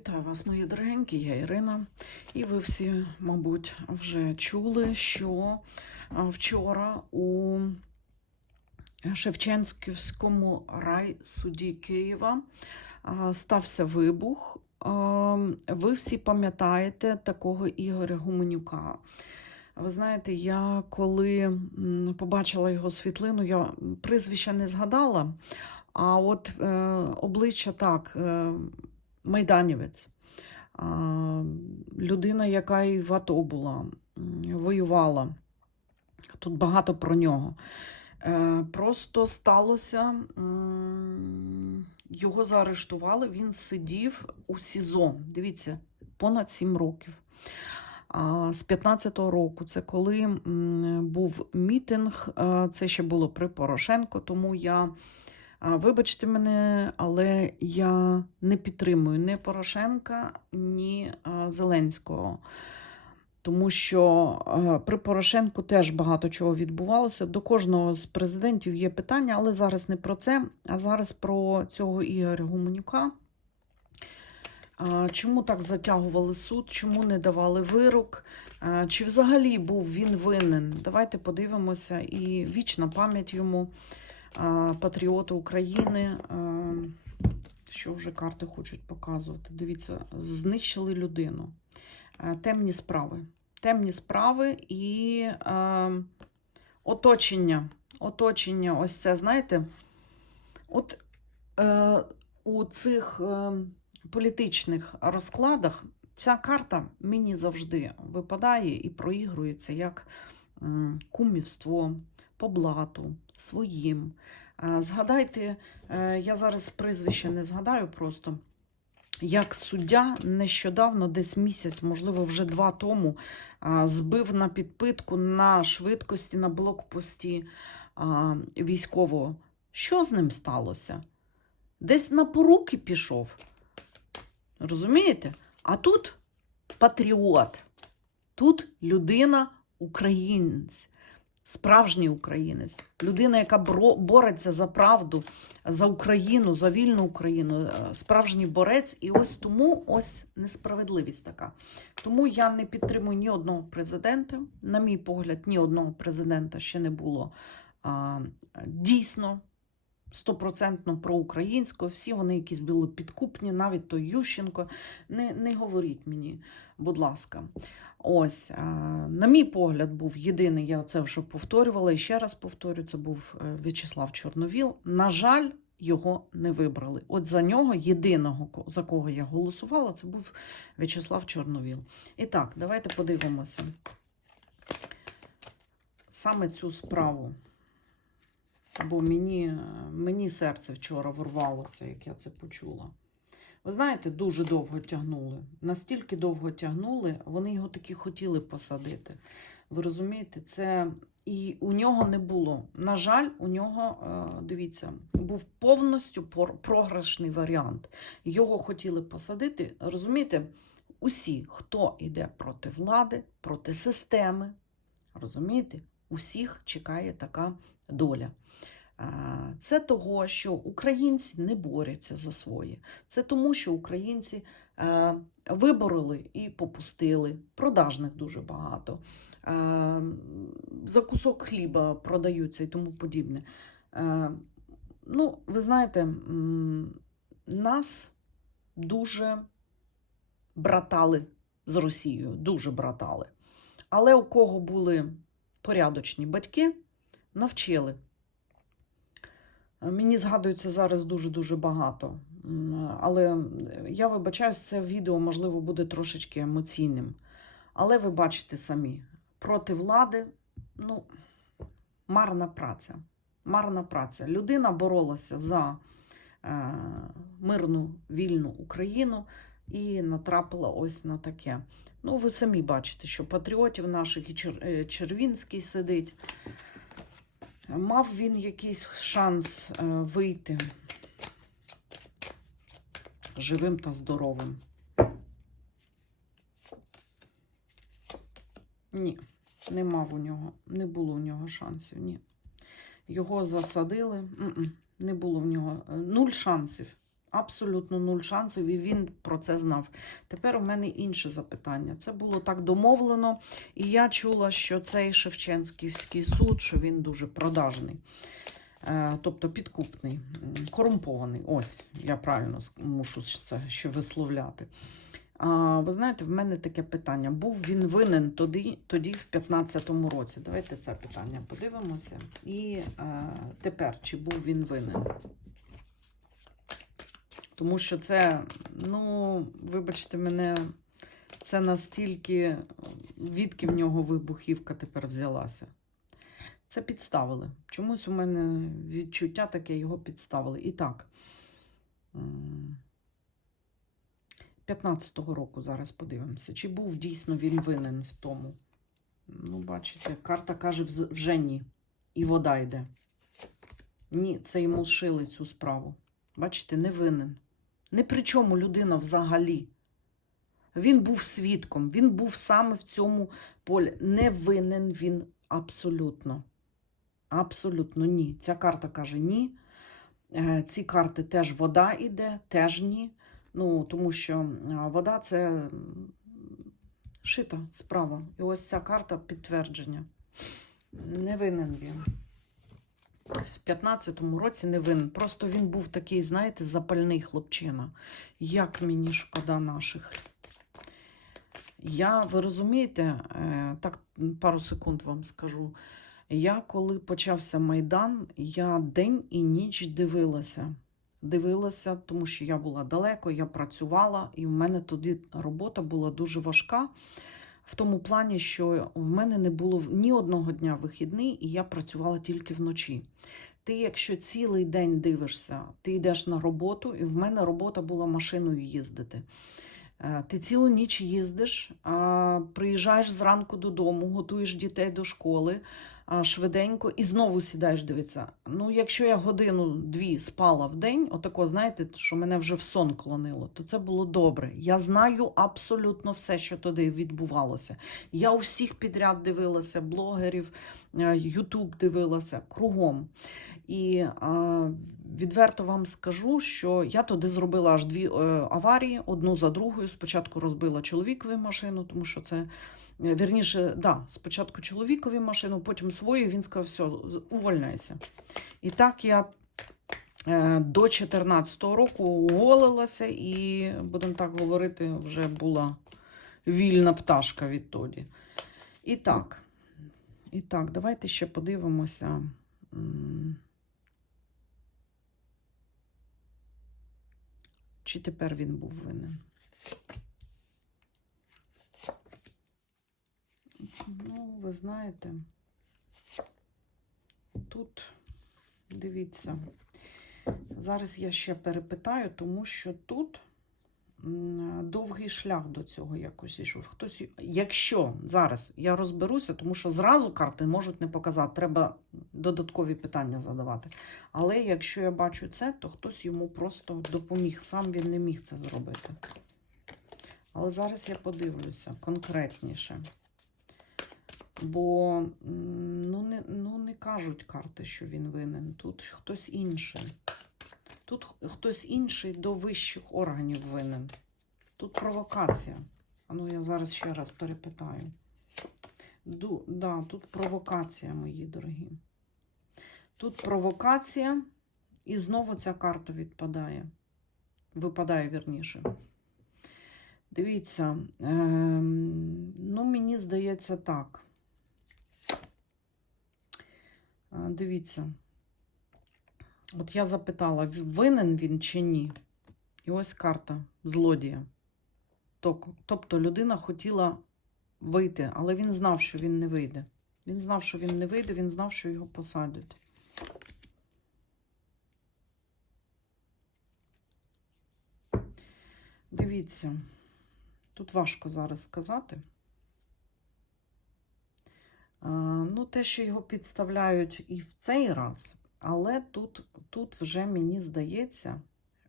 Вітаю вас, мої дорогенькі, я Ірина. І ви всі, мабуть, вже чули, що вчора у Шевченківському райсуді Києва стався вибух. Ви всі пам'ятаєте такого Ігоря Гуменюка. Ви знаєте, я коли побачила його світлину, я прізвища не згадала, а от е, обличчя так. Майданівець, людина, яка і в АТО була, воювала. Тут багато про нього. Е, Просто сталося, його заарештували, він сидів у СІЗО. Дивіться, понад 7 років. З 15-го року, це коли був мітинг, е, це ще було при Порошенко, тому я. Вибачте мене, але я не підтримую ні Порошенка, ні Зеленського. Тому що при Порошенку теж багато чого відбувалося. До кожного з президентів є питання, але зараз не про це, а зараз про цього Ігоря Гуменюка. Чому так затягували суд? Чому не давали вирок? Чи взагалі був він винен? Давайте подивимося і вічна пам'ять йому патріоти України. Що вже карти хочуть показувати? Дивіться, знищили людину. Темні справи. Темні справи і а, оточення. Оточення, ось це, знаєте, от е, у цих е, політичних розкладах ця карта мені завжди випадає і проігрується як м, кумівство, по блату, своїм. Згадайте, е, я зараз прізвище не згадаю просто, як суддя нещодавно, десь місяць, можливо, вже два тому, збив на підпитку на швидкості на блокпості військового. Що з ним сталося? Десь на поруки пішов. Розумієте? А тут патріот, тут людина українець справжній українець, людина, яка бореться за правду, за Україну, за вільну Україну, е, справжній борець. І ось тому ось несправедливість така. Тому я не підтримую ні одного президента. На мій погляд, ні одного президента ще не було а, дійсно. Стопроцентно проукраїнського, всі вони якісь були підкупні, навіть той Ющенко. Не, не говоріть мені, будь ласка. Ось, на мій погляд, був єдиний, я це вже повторювала і ще раз повторю, це був е, В'ячеслав Чорновіл. На жаль, його не вибрали. От за нього, єдиного, за кого я голосувала, це був В'ячеслав Чорновіл. І так, давайте подивимося саме цю справу. Бо мені, мені серце вчора ворвалося, як я це почула. Ви знаєте, дуже довго тягнули. Настільки довго тягнули, вони його таки хотіли посадити. Ви розумієте, це і у нього не було. На жаль, у нього, е, дивіться, був повністю програшний варіант. Його хотіли посадити. Розумієте, усі, хто йде проти влади, проти системи, розумієте, усіх чекає така доля. А, Це того, що українці не борються за своє. Це тому, що українці е, вибороли і попустили. Продажних дуже багато. Е, за кусок хліба продаються і тому подібне. Е, ну, ви знаєте, нас дуже братали з Росією, дуже братали. Але у кого були порядочні батьки, навчили. Мені згадується зараз дуже-дуже багато. Але я вибачаюсь, це відео, можливо, буде трошечки емоційним. Але ви бачите самі, проти влади, ну, марна праця. Марна праця. Людина боролася за е, мирну вільну Україну і натрапила ось на таке. Ну, ви самі бачите, що патріотів наших і е, Червінський сидить. Мав він якийсь шанс е, вийти живим та здоровим. Ні, не мав у нього, не було у нього шансів, ні. Його засадили, не було в нього е, нуль шансів. Абсолютно нуль шансів, і він про це знав. Тепер у мене інше запитання. Це було так домовлено, і я чула, що цей Шевченківський суд, що він дуже продажний, Е, тобто підкупний, корумпований. Ось, я правильно мушу це ще висловляти. А, ви знаєте, в мене таке питання. Був він винен тоді, тоді в 15-му році? Давайте це питання подивимося. І е, тепер, чи був він винен? Тому що це, ну, вибачте мене, це настільки, відки в нього вибухівка тепер взялася. Це підставили. Чомусь у мене відчуття таке, його підставили. І так. м, 15-го року зараз подивимося. Чи був дійсно він винен в тому? Ну, бачите, карта каже вже ні. І вода йде. Ні, це йому зшили цю справу. Бачите, не винен. Не при чому людина взагалі. Він був свідком, він був саме в цьому полі. Не винен він абсолютно. Абсолютно ні. Ця карта каже ні. Е, Ці карти теж вода іде, теж ні. Ну, тому що вода це шита справа. І ось ця карта підтвердження. Не винен він. В 15-му році не винен. Просто він був такий, знаєте, запальний хлопчина. Як мені шкода наших. Я, ви розумієте, е, так пару секунд вам скажу. Я, коли почався Майдан, я день і ніч дивилася. Дивилася, тому що я була далеко, я працювала, і в мене тоді робота була дуже важка. В тому плані, що в мене не було ні одного дня вихідний, і я працювала тільки вночі. Ти, якщо цілий день дивишся, ти йдеш на роботу, і в мене робота була машиною їздити. Е, Ти цілу ніч їздиш, приїжджаєш зранку додому, готуєш дітей до школи швиденько і знову сідаєш дивитися. Ну, якщо я годину-дві спала в день, отако, знаєте, що мене вже в сон клонило, то це було добре. Я знаю абсолютно все, що туди відбувалося. Я усіх підряд дивилася, блогерів, е, Ютуб дивилася кругом. І е, відверто вам скажу, що я туди зробила аж дві е, аварії, одну за другою. Спочатку розбила чоловікові машину, тому що це. Е, Вірніше, да, спочатку чоловікові машину, потім свою. Він сказав, все, увольняйся. І так я е, до 14-го року уволилася і, будемо так говорити, вже була вільна пташка відтоді. І так, і так, давайте ще подивимося. Чи тепер він був винен? Ну, ви знаєте, тут дивіться. Зараз я ще перепитаю, тому що тут довгий шлях до цього якось ішов. Хтось, якщо зараз я розберуся, тому що зразу карти можуть не показати, треба додаткові питання задавати. Але якщо я бачу це, то хтось йому просто допоміг. Сам він не міг це зробити. Але зараз я подивлюся конкретніше. Бо ну, не, ну, не кажуть карти, що він винен. Тут хтось інший. Тут хтось інший до вищих органів винен. Тут провокація. А ну я зараз ще раз перепитаю. Ду, да, тут провокація, мої дорогі. Тут провокація, і знову ця карта відпадає. Випадає вірніше. Дивіться, ем, ну, мені здається так. Е, Дивіться. От я запитала, винен він чи ні? І ось карта злодія. Тобто людина хотіла вийти, але він знав, що він не вийде. Він знав, що він не вийде, він знав, що його посадять. Дивіться, тут важко зараз сказати. А, ну, те, що його підставляють і в цей раз, але тут, тут вже мені здається,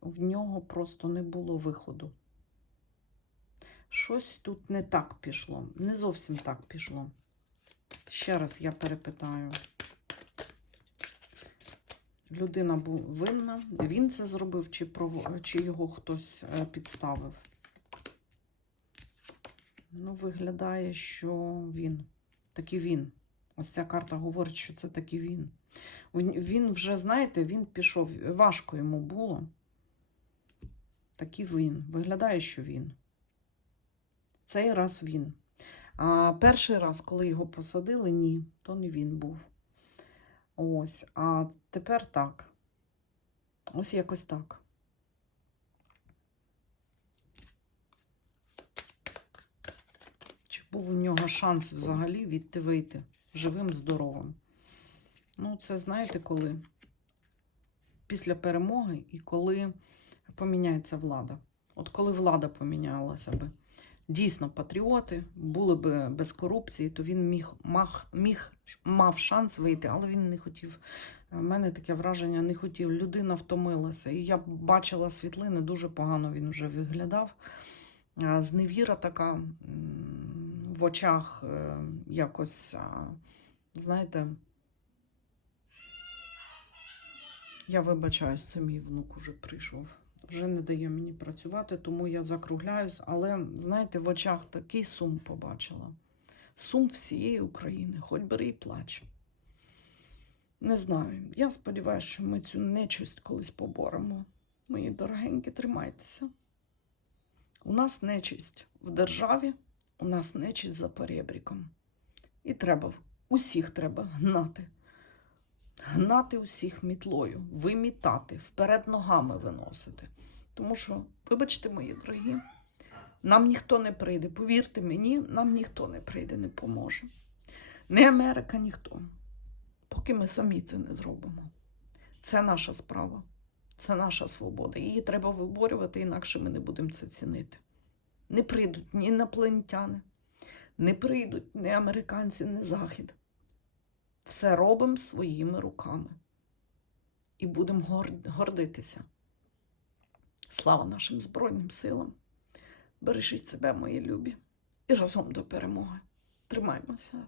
в нього просто не було виходу. Щось тут не так пішло. Не зовсім так пішло. Ще раз я перепитаю. Людина була винна, він це зробив, чи, прово- чи його хтось е, підставив. Ну, виглядає, що він. Таки він. Ось ця карта говорить, що це таки він. Він- вже, знаєте, він пішов, важко йому було. Таки він. Виглядає, що він. Цей раз він. А перший раз, коли його посадили, ні, то не він був. Ось. А тепер так. Ось якось так. Чи був у нього шанс взагалі відти вийти живим, здоровим? Ну, це знаєте коли? Після перемоги і коли поміняється влада. От коли влада помінялася би, дійсно патріоти були б без корупції, то він міг, мав, міг, мав шанс вийти, але він не хотів. У мене таке враження не хотів. Людина втомилася. І я бачила світлини, дуже погано він вже виглядав. Зневіра така в очах е, якось, знаєте, я вибачаюсь, це мій внук уже прийшов. Вже не дає мені працювати, тому я закругляюсь. Але, знаєте, в очах такий сум побачила. Сум всієї України, хоч бери і плач. Не знаю. Я сподіваюся, що ми цю нечисть колись поборемо. Мої дорогенькі, тримайтеся. У нас нечисть в державі, у нас нечисть за перебріком. І треба, усіх треба гнати. Гнати усіх мітлою, вимітати, вперед ногами виносити. Тому що, вибачте, мої дорогі, нам ніхто не прийде. Повірте мені, нам ніхто не прийде, не поможе. Не Америка, ніхто. Поки ми самі це не зробимо. Це наша справа, це наша свобода. Її треба виборювати, інакше ми не будемо це цінити. Не прийдуть ні інопланетяни, не прийдуть ні американці, ні Захід. Все робимо своїми руками. І будемо гор- гордитися. Слава нашим Збройним силам! Бережіть себе, мої любі, і разом до перемоги. Тримаймося.